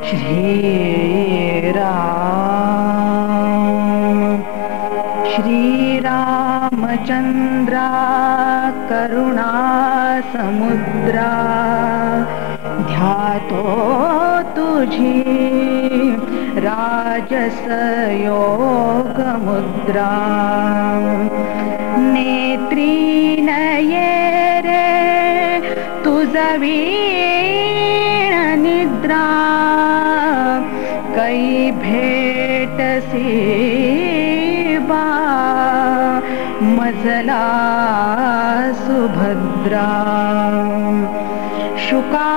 श्रीरामचन्द्रा करुणा समुद्रा ध्यातो तुझी राजस योग मुद्रा नेत्री नये रे तुझवीण निद्रा कै भेटसी बा मजला सुभद्रा शुका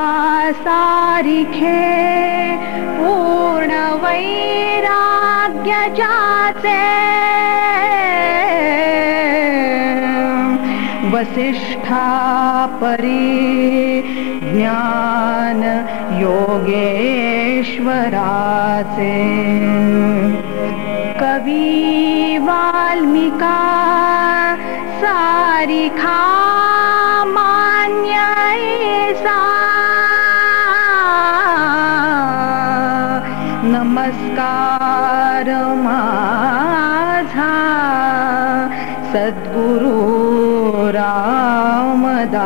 सारिखे पूर्ण वैराग्य जाचे वसिष्ठा परी ज्ञान योगेश्वराचे कवी वाल्मिका सारिखा मान्य ऐसा नमस्कार माझा सद्गुरु रामदासा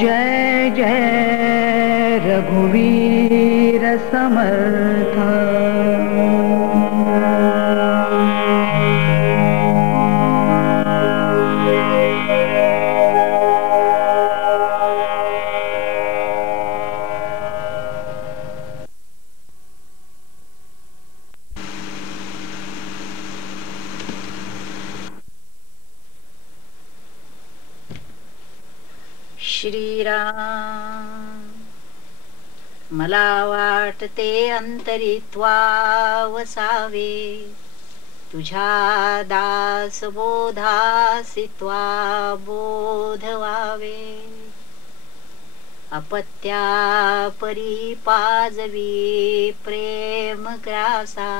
जय जय रघुवीर समर्थ श्रीराम मला वाटते अंतरित्वा वसावे तुझ्या दासबोधासित्वा बोध व्हावे अपत्या परी पाजवी प्रेम ग्रासा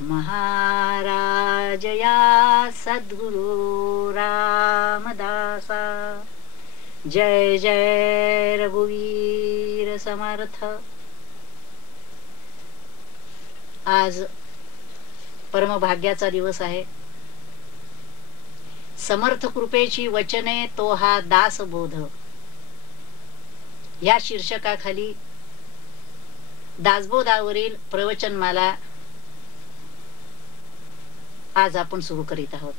महाराज या सद्गुरु रामदासा जय जय रघुवीर समर्थ। आज परमभाग्याचा दिवस आहे। समर्थ कृपेची वचने तो हा दासबोध या शीर्षकाखाली दासबोधावरील प्रवचनमाला आज आपण सुरू करीत आहोत।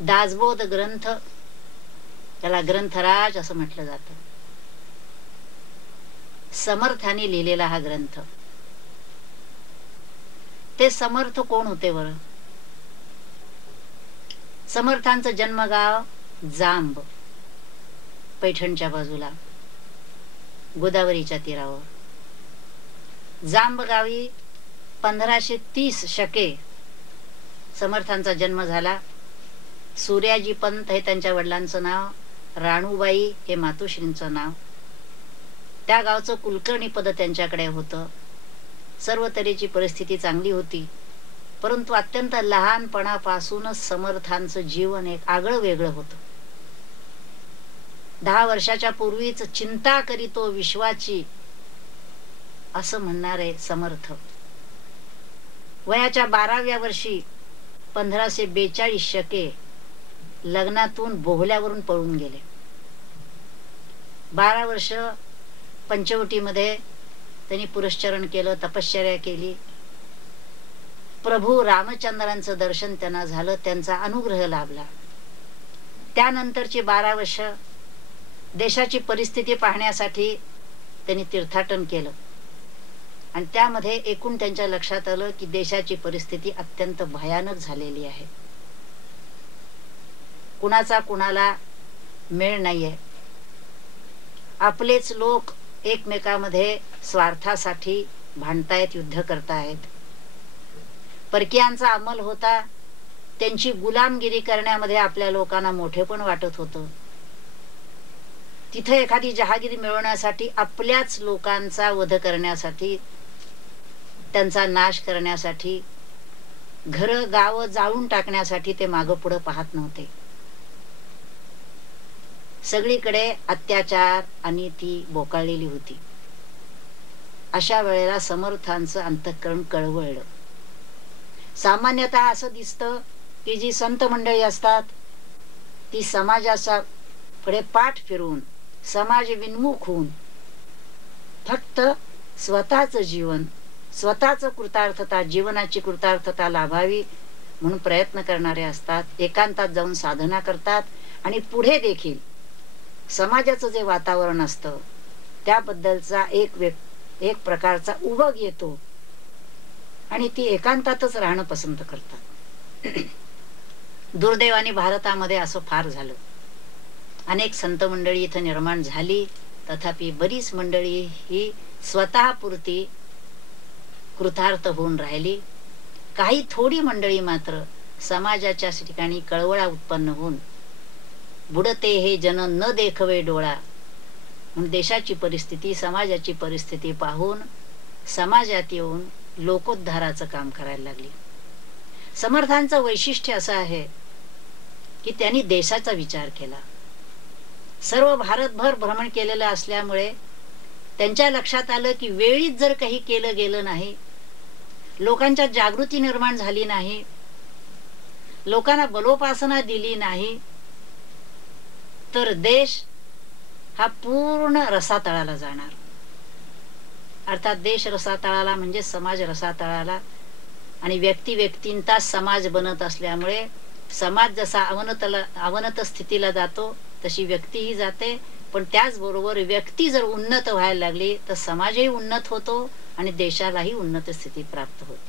दासबोध ग्रंथ त्याला ग्रंथराज असं म्हटलं जातं। समर्थाने लिहिलेला हा ग्रंथ। ते समर्थ कोण होते बरं? समर्थांचं जन्मगाव जांब, पैठणच्या बाजूला गोदावरीच्या तीरावर। जांब गावी 1530 शके समर्थांचा जन्म झाला। सूर्याजी पंत हे त्यांच्या वडिलांचं नाव, राणूबाई हे मातोश्रींचं नाव। त्या गावचं कुलकर्णी पद त्यांच्याकडे होतं। सर्व तऱ्हेची परिस्थिती चांगली होती, परंतु अत्यंत लहानपणापासूनच समर्थांचं जीवन एक आगळं वेगळं होतं। 10 वर्षाच्या पूर्वीच चिंता करीतो विश्वाची असं म्हणणारे समर्थ वयाच्या 12व्या वर्षी 1542 शके लग्नातून बोहल्यावरून पळून गेले। 12 वर्ष पंचवटीमध्ये त्यांनी पुरस्चरण केलं, तपश्चर्या केली। प्रभू रामचंद्रांचं दर्शन त्यांना झालं, त्यांचा अनुग्रह लाभला। त्यानंतरची 12 वर्ष देशाची परिस्थिती पाहण्यासाठी त्यांनी तीर्थाटन केलं आणि त्यामध्ये एकूण त्यांच्या लक्षात आलं की देशाची परिस्थिती अत्यंत भयानक झालेली आहे। कुणाचा कुणाला मेळ नाहीये। आपलेच लोक एकमेकांमध्ये स्वार्थासाठी भांडतायत, युद्ध करतायत। परकीयांचा अंमल होता, त्यांची गुलामगिरी करण्यामध्ये आपल्या लोकांना मोठे पण वाटत होतं। तिथे एखादी जहागिरी मिळवण्यासाठी आपल्याच लोकांचा वध करण्यासाठी, त्यांचा नाश करण्यासाठी, घर गाव जाळून टाकण्यासाठी ते मागं पुढे पाहत नव्हते। सगळीकडे अत्याचार आणि ती बोकाळलेली होती. अशा वेळेला समर्थांचं अंतःकरण कळवळलं. सामान्यतः असं दिसतं की जी संत मंडळी असतात ती समाजाचा कडे पाठ फिरून समाज विन्मुख होऊन फक्त स्वतःचं जीवन, स्वतःचं कृतार्थता, जीवनाची कृतार्थता लाभावी म्हणून प्रयत्न करणारे असतात. एकांतात जाऊन साधना करतात आणि पुढे देखील समाजाचं जे वातावरण असतं त्याबद्दलचा एक प्रकारचा उबग येतो आणि ती एकांतातच राहणं पसंत करतात. दुर्दैवाने भारतामध्ये असं फार झालं. अनेक संत मंडळी इथं निर्माण झाली, तथापि बरीच मंडळी ही स्वतःपुरती कृतार्थ होऊन राहिली. काही थोडी मंडळी मात्र समाजाच्या ठिकाणी कळवळा उत्पन्न होऊन बुडते हे जन न देखवे डोळा म्हणून देशाची परिस्थिती, समाजाची परिस्थिती पाहून समाजात येऊन लोकोद्धाराचं काम करायला लागली. समर्थांचं वैशिष्ट्य असं आहे की त्यांनी देशाचा विचार केला. सर्व भारतभर भ्रमण केलेलं असल्यामुळे त्यांच्या लक्षात आलं की वेळीच जर काही केलं गेलं नाही, लोकांच्या जागृती निर्माण झाली नाही, लोकांना बलोपासना दिली नाही, तर देश हा पूर्ण रसातळाला जाणार. अर्थात देश रसातळाला म्हणजे समाज रसातळाला, आणि व्यक्तिंता समाज बनत असल्यामुळे समाज जसा अवनत स्थितीला जातो तशी व्यक्तीही जाते. पण त्याचबरोबर व्यक्ती जर उन्नत व्हायला लागली तर समाजही उन्नत होतो आणि देशालाही उन्नत स्थिती प्राप्त होते.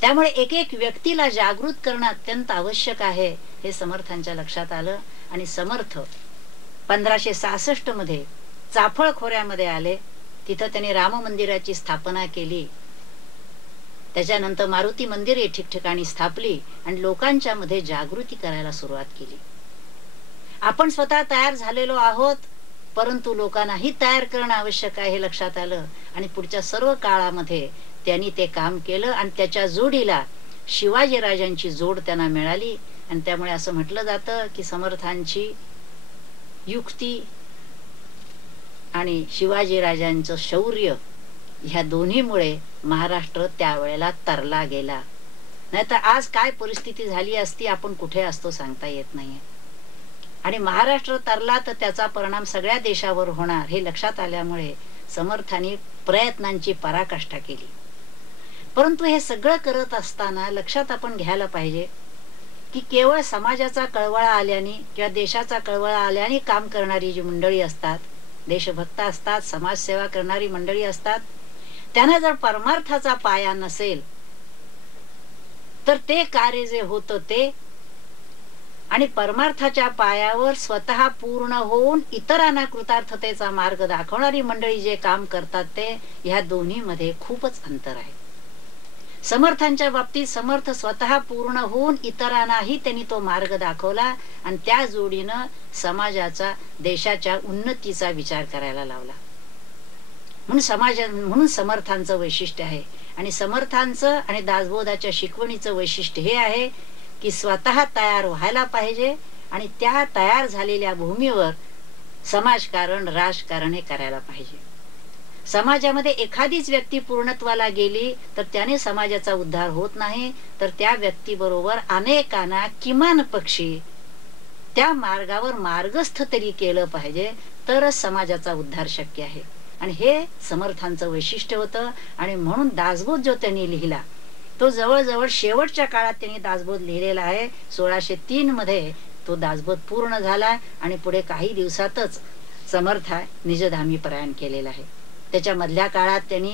त्यामुळे एक एक व्यक्तीला जागृत करणं अत्यंत आवश्यक आहे हे समर्थांच्या लक्षात आलं. आणि समर्थ 1566 मध्ये चाफळ खोऱ्यामध्ये आले. तिथं त्यांनी राम मंदिराची स्थापना केली. त्याच्यानंतर मारुती मंदिरे ठिकठिकाणी स्थापली आणि लोकांच्या मध्ये जागृती करायला सुरुवात केली. आपण स्वतः तयार झालेलो आहोत, परंतु लोकांनाही तयार करणं आवश्यक आहे हे लक्षात आलं. आणि पुढच्या सर्व काळामध्ये त्यांनी ते काम केलं आणि त्याच्या जोडीला शिवाजी राजांची जोड त्यांना मिळाली. आणि त्यामुळे असं म्हटलं जातं की समर्थांची युक्ती आणि शिवाजी राजांचं शौर्य ह्या दोन्हीमुळे महाराष्ट्र त्यावेळेला तरला गेला. नाहीतर आज काय परिस्थिती झाली असती आपण कुठे असतो सांगता येत नाही. आणि महाराष्ट्र तरला तर त्याचा परिणाम सगळ्या देशावर होणार हे लक्षात आल्यामुळे समर्थांनी प्रयत्नांची पराकाष्ठा केली. परंतु हे सगळं करत असताना लक्षात आपण घ्यायला पाहिजे की केवळ समाजाचा कळवळा आल्याने किंवा देशाचा कळवळा आल्याने काम करणारी जी मंडळी असतात, देशभक्त असतात, समाजसेवा करणारी मंडळी असतात, त्यांना जर परमार्थाचा पाया नसेल तर ते कार्य जे होतं ते आणि परमार्थाच्या पायावर स्वतः पूर्ण होऊन इतरांना कृतार्थतेचा मार्ग दाखवणारी मंडळी जे काम करतात ते ह्या दोन्ही मध्ये खूपच अंतर आहे. समर्थांच्या बाबतीत समर्थ स्वतः पूर्ण होऊन इतरांनाही त्यांनी तो मार्ग दाखवला आणि त्या जोडीनं समाजाचा, देशाच्या उन्नतीचा विचार करायला लावला. म्हणून समर्थांचं वैशिष्ट्य आहे. आणि समर्थांचं आणि दासबोधाच्या शिकवणीचं वैशिष्ट्य हे आहे की स्वतः तयार व्हायला पाहिजे आणि त्या तयार झालेल्या भूमीवर समाजकारण, राजकारण हे करायला पाहिजे. समाजामध्ये एखादीच व्यक्ती पूर्णत्वाला गेली तर त्याने समाजाचा उद्धार होत नाही, तर त्या व्यक्तीबरोबर अनेकांना किमान पक्षी त्या मार्गावर मार्गस्थ तरी केलं पाहिजे, तरच समाजाचा उद्धार शक्य आहे. आणि हे समर्थांचं वैशिष्ट्य होतं. आणि म्हणून दासबोध जो त्यांनी लिहिला तो जवळजवळ शेवटच्या काळात त्यांनी दासबोध लिहिलेला आहे. 1603 मध्ये तो दासबोध पूर्ण झाला आणि पुढे काही दिवसातच समर्थ निजधामी प्रयाण केलेला आहे. त्याच्या मधल्या काळात त्यांनी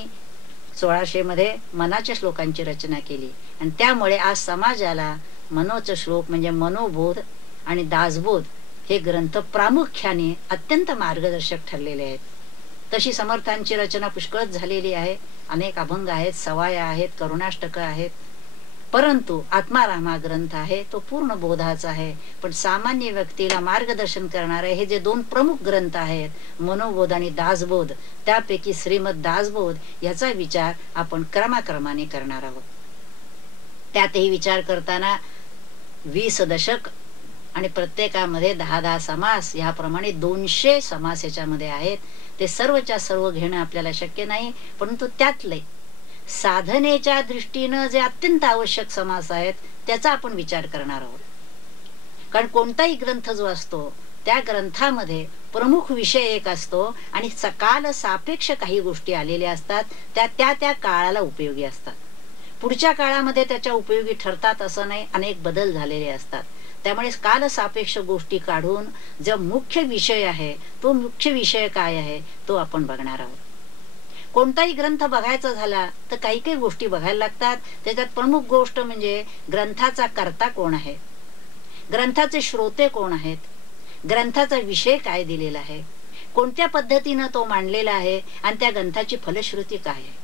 1600 मध्ये मनाच्या श्लोकांची रचना केली आणि त्यामुळे आज समाजाला मनोचे श्लोक म्हणजे मनोबोध आणि दासबोध हे ग्रंथ प्रामुख्याने अत्यंत मार्गदर्शक ठरलेले आहेत. तशी समर्थांची रचना पुष्कळच झालेली आहे. अनेक अभंग आहेत, सवाया आहेत, करुणाष्टक आहेत. परंतु आत्माराम हा ग्रंथ आहे तो पूर्ण बोधाचा आहे. पण सामान्य व्यक्तीला मार्गदर्शन करणारे हे जे दोन प्रमुख ग्रंथ आहेत मनोबोध आणि दासबोध, त्यापैकी श्रीमद दासबोध याचा विचार आपण क्रमाक्रमाने करणार आहोत. त्यातही विचार करताना 20 दशक आणि प्रत्येकामध्ये 10-10 समास, याप्रमाणे 200 समास याच्यामध्ये आहेत. ते सर्वच्या सर्व घेणं आपल्याला शक्य नाही, परंतु त्यातले साधनेच्या दृष्टीनं जे अत्यंत आवश्यक समास आहेत त्याचा आपण विचार करणार आहोत. कारण कोणताही ग्रंथ जो असतो त्या ग्रंथामध्ये प्रमुख विषय एक असतो आणि काल सापेक्ष काही गोष्टी आलेल्या असतात, त्या त्या काळाला उपयोगी असतात. पुढच्या काळामध्ये त्याच्या उपयोगी ठरतात असं नाही, अनेक बदल झालेले असतात. त्यामुळे काल सापेक्ष गोष्टी काढून जो मुख्य विषय आहे, तो मुख्य विषय काय आहे तो आपण बघणार आहोत. कोणताही ग्रंथ बघायचा झाला तर काही काही गोष्टी बघायला लागतात. त्याच्यात प्रमुख गोष्ट म्हणजे ग्रंथाचा कर्ता कोण आहे, ग्रंथाचे श्रोते कोण आहेत, ग्रंथाचा विषय काय दिलेला आहे, कोणत्या पद्धतीनं तो मांडलेला आहे आणि त्या ग्रंथाची फलश्रुती काय आहे.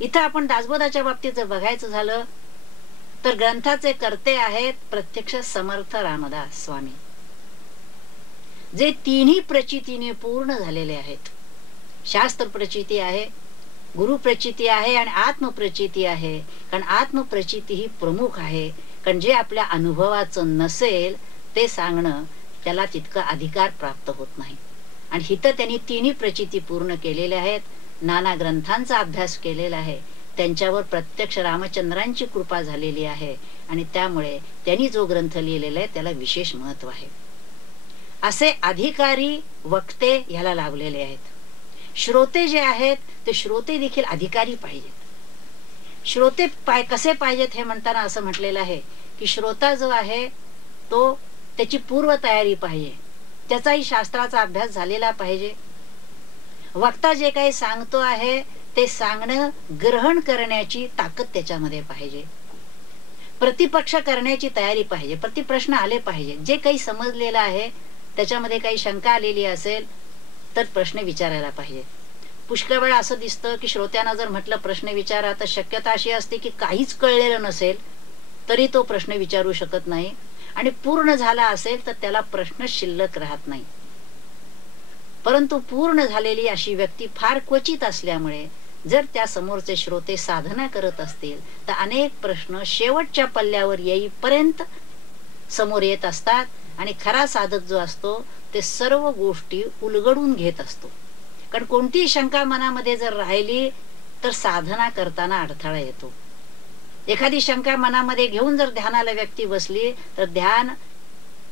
इथं आपण दासबोधाच्या बाबतीत जर बघायचं झालं तर ग्रंथाचे कर्ते आहेत प्रत्यक्ष समर्थ रामदास स्वामी, जे तिन्ही प्रचितीने पूर्ण झालेले आहेत. शास्त्र प्रचिती आहे, गुरु प्रचिती आहे आणि आत्मप्रचिती आहे. कारण आत्मप्रचिती ही प्रमुख आहे. कारण जे आपल्या अनुभवाचं नसेल ते सांगणं त्याला तितका अधिकार प्राप्त होत नाही. आणि हिथं त्यांनी तिन्ही प्रचिती पूर्ण केलेल्या आहेत. नाना ग्रंथांचा अभ्यास केलेला आहे, त्यांच्यावर प्रत्यक्ष रामचंद्रांची कृपा झालेली आहे आणि त्यामुळे त्यांनी जो ग्रंथ लिहिलेला आहे त्याला विशेष महत्व आहे. असे अधिकारी वक्ते ह्याला लावलेले आहेत. श्रोते जे आहेत ते श्रोते देखील अधिकारी पाहिजेत. श्रोते कसे पाहिजेत हे म्हणताना असं म्हटलेलं आहे की श्रोता जो आहे तो त्याची पूर्व तयारी पाहिजे, त्याचाही शास्त्राचा अभ्यास झालेला पाहिजे. वक्ता जे काही सांगतो आहे ते सांगणं ग्रहण करण्याची ताकद त्याच्यामध्ये पाहिजे. प्रतिपक्ष करण्याची तयारी पाहिजे, प्रतिप्रश्न आले पाहिजे. जे काही समजलेलं आहे त्याच्यामध्ये काही शंका आलेली असेल तर प्रश्न विचारायला पाहिजे. पुष्कळ वेळा असं दिसतं की श्रोत्यांना जर म्हटलं प्रश्न विचारा तर शक्यता अशी असते की काहीच कळलेलं नसेल तरी तो प्रश्न विचारू शकत नाही आणि पूर्ण झाला असेल तर त्याला प्रश्न शिल्लक राहत नाही. परंतु पूर्ण झालेली अशी व्यक्ती फार क्वचित असल्यामुळे जर त्या समोरचे श्रोते साधना करत असतील तर अनेक प्रश्न शेवटच्या पल्ल्यावर येईपर्यंत समोर येत असतात आणि खरा साधक जो असतो ते सर्व गोष्टी उलगडून घेत असतो. कारण कोणतीही शंका मनामध्ये जर राहिली तर साधना करताना अडथळा येतो. एखादी शंका मनामध्ये घेऊन जर ध्यानाला व्यक्ती बसली तर ध्यान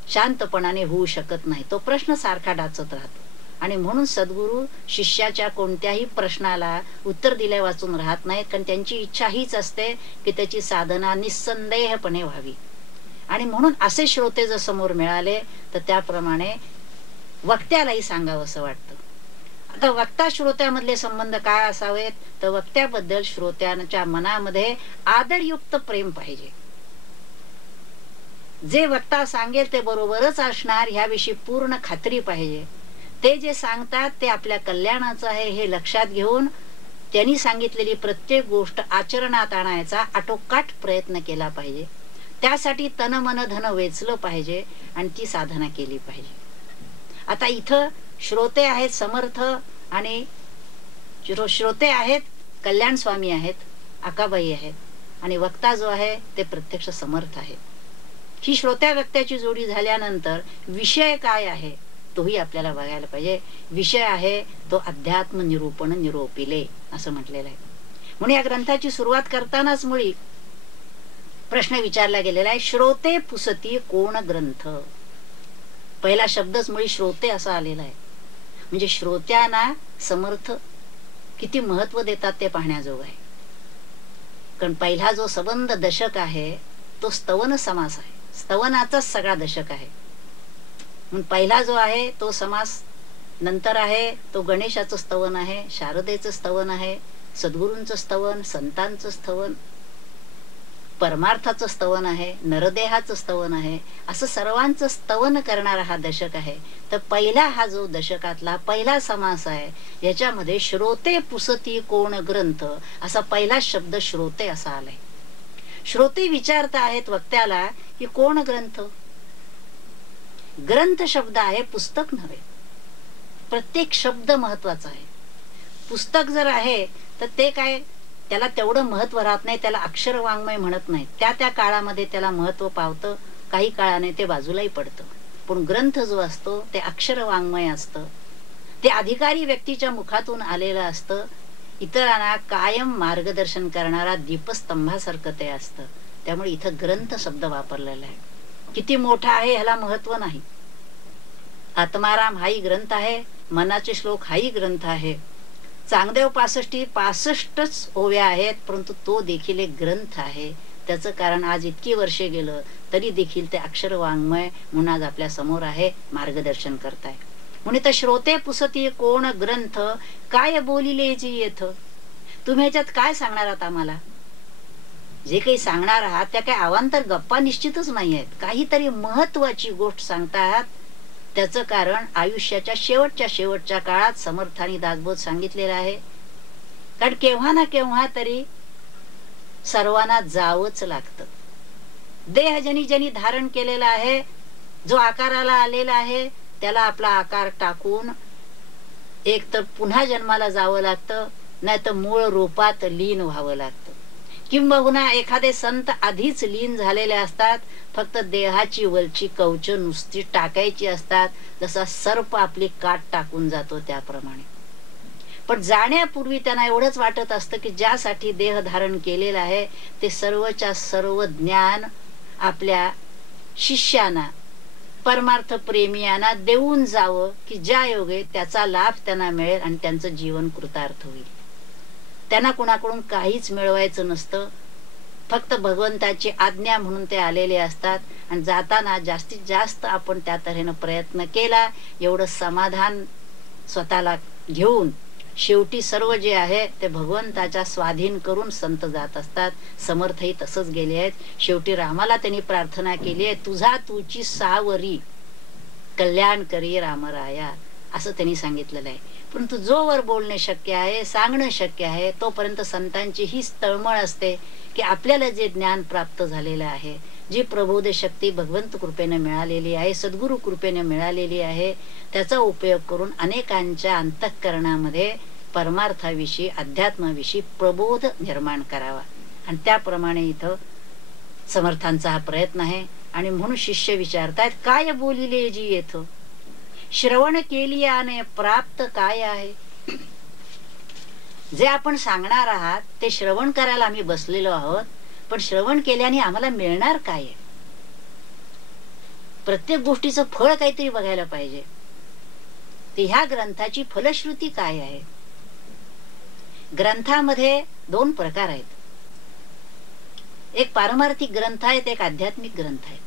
शांतपणाने होऊ शकत नाही, तो प्रश्न सारखा डाचत राहतो. आणि म्हणून सद्गुरु शिष्याच्या कोणत्याही प्रश्नाला उत्तर दिल्या वाचून राहत नाहीत, कारण त्यांची इच्छा हीच असते की त्याची साधना निस्संदेहपणे व्हावी. आणि म्हणून असे श्रोते जर समोर मिळाले तर त्याप्रमाणे वक्त्यालाही सांगावं असं वाटतं. आता वक्ता श्रोत्यामधले संबंध काय असावेत तर वक्त्याबद्दल श्रोत्यांच्या मनामध्ये आदरयुक्त प्रेम पाहिजे. जे वक्ता सांगेल ते बरोबरच असणार ह्याविषयी पूर्ण खात्री पाहिजे. ते जे सांगतात ते आपल्या कल्याणाचं आहे हे लक्षात घेऊन त्यांनी सांगितलेली प्रत्येक गोष्ट आचरणात आणायचा आटोकाट प्रयत्न केला पाहिजे. त्यासाठी तन मन धन वेचलं पाहिजे आणि ती साधना केली पाहिजे. आता इथं श्रोते आहेत समर्थ आणि श्रोते आहेत कल्याण स्वामी आहेत, अकाबाई आहेत आणि वक्ता जो आहे ते प्रत्यक्ष समर्थ आहे. ही श्रोत्या वक्त्याची जोडी झाल्यानंतर विषय काय आहे तोही आपल्याला बघायला पाहिजे. विषय आहे तो अध्यात्म निरूपण निरोपिले असं म्हटलेलं आहे. म्हणून या ग्रंथाची सुरुवात करतानाच मुळी प्रश्न विचारला गेलेला आहे, श्रोते पुसती कोण ग्रंथ. पहिला शब्दच मुळी श्रोते असा आलेला आहे. म्हणजे श्रोत्यांना समर्थ किती महत्व देतात ते पाहण्याजोग आहे. कारण पहिला जो संबंध दशक आहे तो स्तवन समास आहे, स्तवनाचाच सगळा दशक आहे. पहिला जो आहे तो समास नंतर आहे तो गणेशाचं स्तवन आहे, शारदेचं स्तवन आहे, सद्गुरूंचं स्तवन, संतांचं स्तवन, परमार्थाचं स्तवन आहे, नरदेहाचं स्तवन आहे. असं सर्वांचं स्तवन करणारा हा दशक आहे. तर पहिला हा जो दशकातला पहिला समास आहे याच्यामध्ये श्रोते पुसती कोण ग्रंथ असा पहिला शब्द श्रोते असा आलाय. श्रोते विचारत आहेत वक्त्याला की कोण ग्रंथ. ग्रंथ शब्द आहे, पुस्तक नव्हे. प्रत्येक शब्द महत्वाचा आहे. पुस्तक जर आहे तर ते काय त्याला तेवढं महत्व राहत नाही, त्याला अक्षर वाङ्मय म्हणत नाही. त्या त्या काळामध्ये त्याला महत्व पावतं. काही काळाने ते बाजूलाही पडतं. पण ग्रंथ जो असतो ते अक्षर वाङ्मय असतं, ते अधिकारी व्यक्तीच्या मुखातून आलेलं असतं, इतरांना कायम मार्गदर्शन करणारा दीपस्तंभासारखं ते असतं. त्यामुळे इथं ग्रंथ शब्द वापरलेला आहे. किती मोठा आहे ह्याला महत्व नाही. आत्माराम हाही ग्रंथ आहे, मनाचे श्लोक हाही ग्रंथ आहे, चांगदेव 65च ओव्या आहेत, परंतु तो देखील एक ग्रंथ आहे. त्याचं कारण आज इतकी वर्षे गेलं तरी देखील ते अक्षर वाङ्मय म्हणून आज आपल्या समोर आहे, मार्गदर्शन करताय. म्हणून तर श्रोते पुसती कोण ग्रंथ, काय बोलिले जी येथ. तुम्ही ह्याच्यात काय सांगणार आहात आम्हाला? जे काही सांगणार आहात त्या काही अवांतर गप्पा निश्चितच नाही आहेत, काहीतरी महत्वाची गोष्ट सांगता आहात. त्याचं कारण आयुष्याच्या शेवटच्या काळात समर्थानी दासबोध सांगितलेलं आहे. कारण केव्हा ना केव्हा तरी सर्वांना जावंच लागतं. देह ज्यांनी धारण केलेला आहे, जो आकाराला आलेला आहे, त्याला आपला आकार टाकून एक तर पुन्हा जन्माला जावं लागतं, नाही तर मूळ रूपात लीन व्हावं लागतं. किंबहुना एखादे संत आधीच लीन झालेले असतात, फक्त देहाची वरची कवच नुसती टाकायची असतात, जसा सर्प आपली काट टाकून जातो त्याप्रमाणे. पण जाण्यापूर्वी त्यांना एवढंच वाटत असतं की ज्यासाठी देह धारण केलेलं आहे ते सर्वच्या सर्व ज्ञान आपल्या शिष्यांना, परमार्थ प्रेमियांना देऊन जावं, की ज्या योगे त्याचा लाभ त्यांना मिळेल आणि त्यांचं जीवन कृतार्थ होईल. त्यांना कुणाकडून काहीच मिळवायचं नसतं, फक्त भगवंताची आज्ञा म्हणून ते आलेले असतात. आणि जाताना जास्तीत जास्त आपण त्या तऱ्हेनं प्रयत्न केला, एवढं समाधान स्वतःला घेऊन शेवटी सर्व जे आहे ते भगवंताच्या स्वाधीन करून संत जात असतात. समर्थही तसंच गेले आहेत. शेवटी रामाला त्यांनी प्रार्थना केली आहे, तुझा तुची सावरी कल्याण करी रामराया, असं त्यांनी सांगितलेलं आहे. परंतु जोवर बोलणे शक्य आहे, सांगणं शक्य आहे, तोपर्यंत संतांची ही तळमळ असते की आपल्याला जे ज्ञान प्राप्त झालेलं आहे, जी प्रबोध शक्ती भगवंत कृपेने मिळालेली आहे, सद्गुरु कृपेने मिळालेली आहे, त्याचा उपयोग करून अनेकांच्या अंतःकरणामध्ये परमार्थाविषयी, अध्यात्माविषयी प्रबोध निर्माण करावा. आणि त्याप्रमाणे इथं समर्थांचा हा प्रयत्न आहे. आणि म्हणून शिष्य विचारतायत, काय बोलिले जी येथ, श्रवण केलियाने प्राप्त काय आहे. जे आपण सांगणार आहात ते श्रवण करायला आम्ही बसलेलो आहोत, पण श्रवण केल्याने आम्हाला मिळणार काय आहे? प्रत्येक गोष्टीचं फळ काहीतरी बघायला पाहिजे. ते ह्या ग्रंथाची फलश्रुती काय आहे? ग्रंथामध्ये 2 प्रकार आहेत. एक पारमार्थिक ग्रंथ आहेत, एक आध्यात्मिक ग्रंथ आहेत.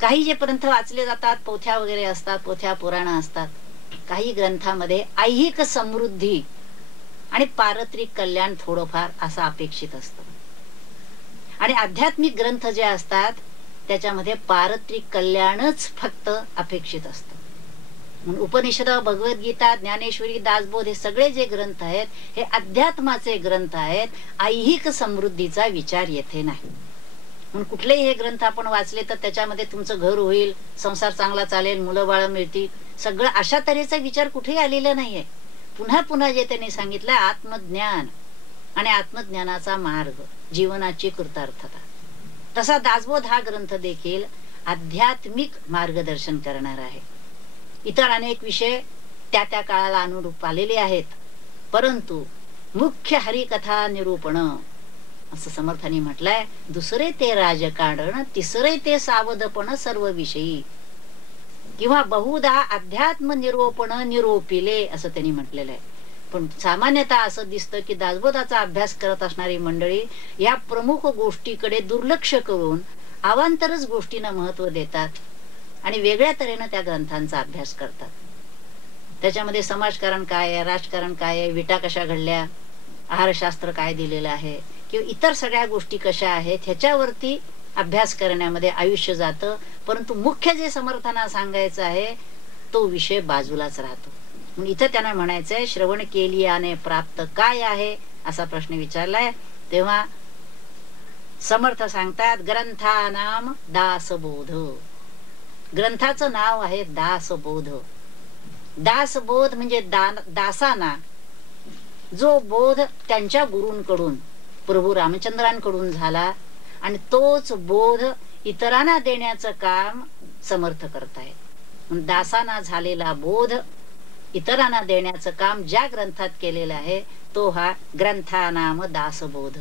काही जे ग्रंथ वाचले जातात, पोथ्या वगैरे असतात, पोथ्या पुराण असतात. काही ग्रंथामध्ये ऐहिक समृद्धी आणि पारत्रिक कल्याण थोडंफार असं अपेक्षित असतं. आणि आध्यात्मिक ग्रंथ जे असतात त्याच्यामध्ये पारत्रिक कल्याणच फक्त अपेक्षित असतं. म्हणून उपनिषद, भगवद्गीता, ज्ञानेश्वरी, दासबोध हे सगळे जे ग्रंथ आहेत हे अध्यात्माचे ग्रंथ आहेत. ऐहिक समृद्धीचा विचार येथे नाही. म्हणून कुठलेही हे ग्रंथ आपण वाचले तर त्याच्यामध्ये तुमचं घर होईल, संसार चांगला चालेल, मुलं बाळ मिळतील, सगळं अशा तऱ्हेचा विचार कुठेही आलेला नाहीये. पुन्हा पुन्हा जे त्यांनी सांगितलं, आत्मज्ञान आणि आत्मज्ञानाचा मार्ग, जीवनाची कृतार्थता. तसा दासबोध हा ग्रंथ देखील आध्यात्मिक मार्गदर्शन करणार आहे. इतर अनेक विषय त्या त्या काळाला अनुरूप आलेले आहेत, परंतु मुख्य हरिकथा निरूपण असं समर्थांनी म्हटलंय. दुसरे ते राजकारण, तिसरे ते सावधपण सर्व विषयी, किंवा बहुधा अध्यात्म निरोपण निरोपिले असं त्यांनी म्हटलेलं आहे. पण सामान्यतः असं दिसतं की दासबोधाचा अभ्यास करत असणारी मंडळी या प्रमुख गोष्टीकडे दुर्लक्ष करून अवांतरच गोष्टींना महत्व देतात आणि वेगळ्या तऱ्हेनं त्या ग्रंथांचा अभ्यास करतात. त्याच्यामध्ये समाजकारण काय आहे, राजकारण काय आहे, विटा कशा घडल्या, आहारशास्त्र काय दिलेलं आहे, किंवा इतर सगळ्या गोष्टी कशा आहेत, ह्याच्यावरती अभ्यास करण्यामध्ये आयुष्य जातं. परंतु मुख्य जे समर्थांना सांगायचं आहे तो विषय बाजूलाच राहतो. म्हणून इथं त्यांना म्हणायचंय, श्रवण केलियाने प्राप्त काय आहे असा प्रश्न विचारलाय. तेव्हा समर्थ सांगतात, ग्रंथानाम दासबोध. ग्रंथाचं नाव आहे दासबोध. दासबोध म्हणजे दासांना जो बोध त्यांच्या गुरूंकडून, प्रभू रामचंद्रांकडून झाला, आणि तोच बोध इतरांना देण्याचं काम समर्थ करतायत. दासांना झालेला बोध इतरांना देण्याचं काम ज्या ग्रंथात केलेलं आहे तो हा ग्रंथानाम दासबोध.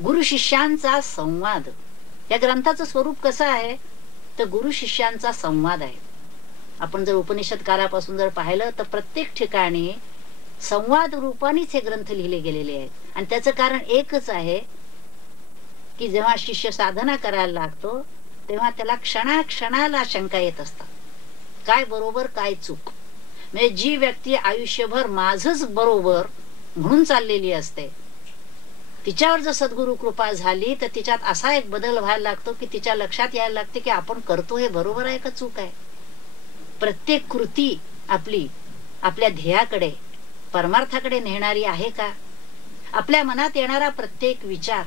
गुरु शिष्यांचा संवाद. या ग्रंथाचं स्वरूप कसं आहे तर गुरु शिष्यांचा संवाद आहे. आपण जर उपनिषद कालापासून जर पाहिलं तर प्रत्येक ठिकाणी संवाद रूपानेच हे ग्रंथ लिहिले गेलेले आहेत. आणि त्याचं कारण एकच आहे की जेव्हा शिष्य साधना करायला लागतो तेव्हा त्याला क्षणाक्षणाला शंका येत असतात, काय बरोबर काय चूक. म्हणजे जी व्यक्ती आयुष्यभर माझच बरोबर म्हणून चाललेली असते, तिच्यावर जर सद्गुरु कृपा झाली तर तिच्यात असा एक बदल व्हायला लागतो की तिच्या लक्षात यायला लागते की आपण करतो हे बरोबर आहे का चूक आहे. प्रत्येक कृती आपली आपल्या ध्येयाकडे परमार्थाकडे नेणारी आहे का. आपल्या मनात येणारा प्रत्येक विचार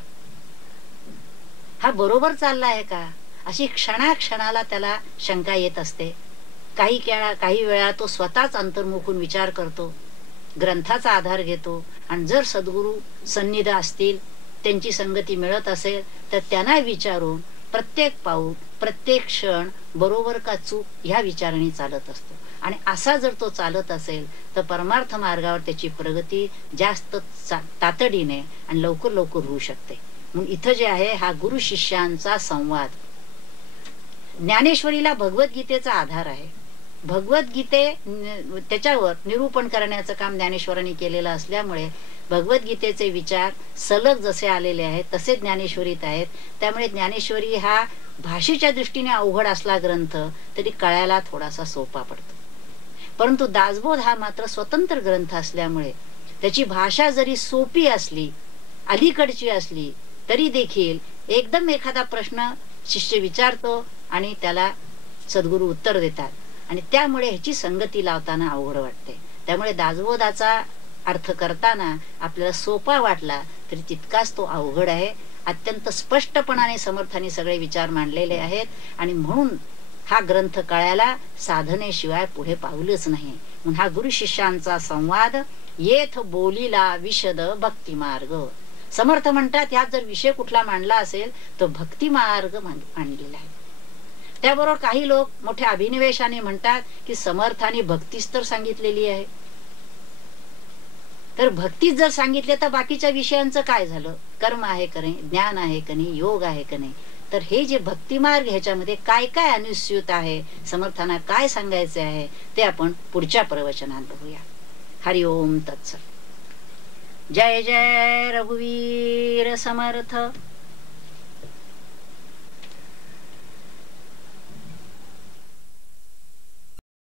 हा बरोबर चालला आहे का, अशी क्षणाक्षणाला त्याला शंका येत असते. काही वेळा तो स्वतःच अंतर्मुखून विचार करतो, ग्रंथाचा आधार घेतो आणि जर सद्गुरु सन्निध असतील, त्यांची संगती मिळत असेल तर त्यांना विचारून प्रत्येक पाऊल प्रत्येक क्षण बरोबर का चूक ह्या विचाराने चालत असतो. आणि असा जर तो चालत असेल तर परमार्थ मार्गावर त्याची प्रगती जास्त तातडीने आणि लवकर लवकर होऊ शकते. म्हणून इथं जे आहे हा गुरु शिष्यांचा संवाद. ज्ञानेश्वरीला भगवद्गीतेचा आधार आहे. भगवद्गीते त्याच्यावर निरूपण करण्याचं काम ज्ञानेश्वरांनी केलेलं असल्यामुळे भगवद्गीतेचे विचार सलग जसे आलेले आहेत तसे ज्ञानेश्वरीत आहेत. त्यामुळे ज्ञानेश्वरी हा भाषेच्या दृष्टीने अवघड असला ग्रंथ तरी कळायला थोडासा सोपा पडतो. परंतु दासबोध हा मात्र स्वतंत्र ग्रंथ असल्यामुळे त्याची भाषा जरी सोपी असली, अलीकडची असली तरी देखील एकदम एखादा प्रश्न शिष्य विचारतो आणि त्याला सद्गुरु उत्तर देतात आणि त्यामुळे ह्याची संगती लावताना अवघड वाटते. त्यामुळे दासबोधाचा अर्थ करताना आपल्याला सोपा वाटला तरी तितकाच तो अवघड आहे. अत्यंत स्पष्टपणाने समर्थांनी सगळे विचार मांडलेले आहेत आणि म्हणून हा ग्रंथ कळायला साधनेशिवाय पुढे पाऊलच नाही. म्हणून हा गुरु शिष्यांचा संवाद येथ बोलीला विशद भक्ती मार्ग. समर्थ म्हणतात यात जर विषय कुठला मांडला असेल तर भक्ती मार्ग मांडलेला आहे. त्याबरोबर काही लोक मोठ्या अभिनिवेशाने म्हणतात की समर्थाने भक्तीच तर सांगितलेली आहे. तर भक्तीच जर सांगितले तर बाकीच्या विषयांचं काय झालं. कर्म आहे का नाही, ज्ञान आहे का नाही, योग आहे का नाही. तर हे जे भक्ती मार्ग ह्याच्यामध्ये काय काय अनुस्यूत आहे, समर्थांना काय सांगायचे आहे ते आपण पुढच्या प्रवचनात बघूया. हरि ओम तत्सत. जय जय रघुवीर समर्थ.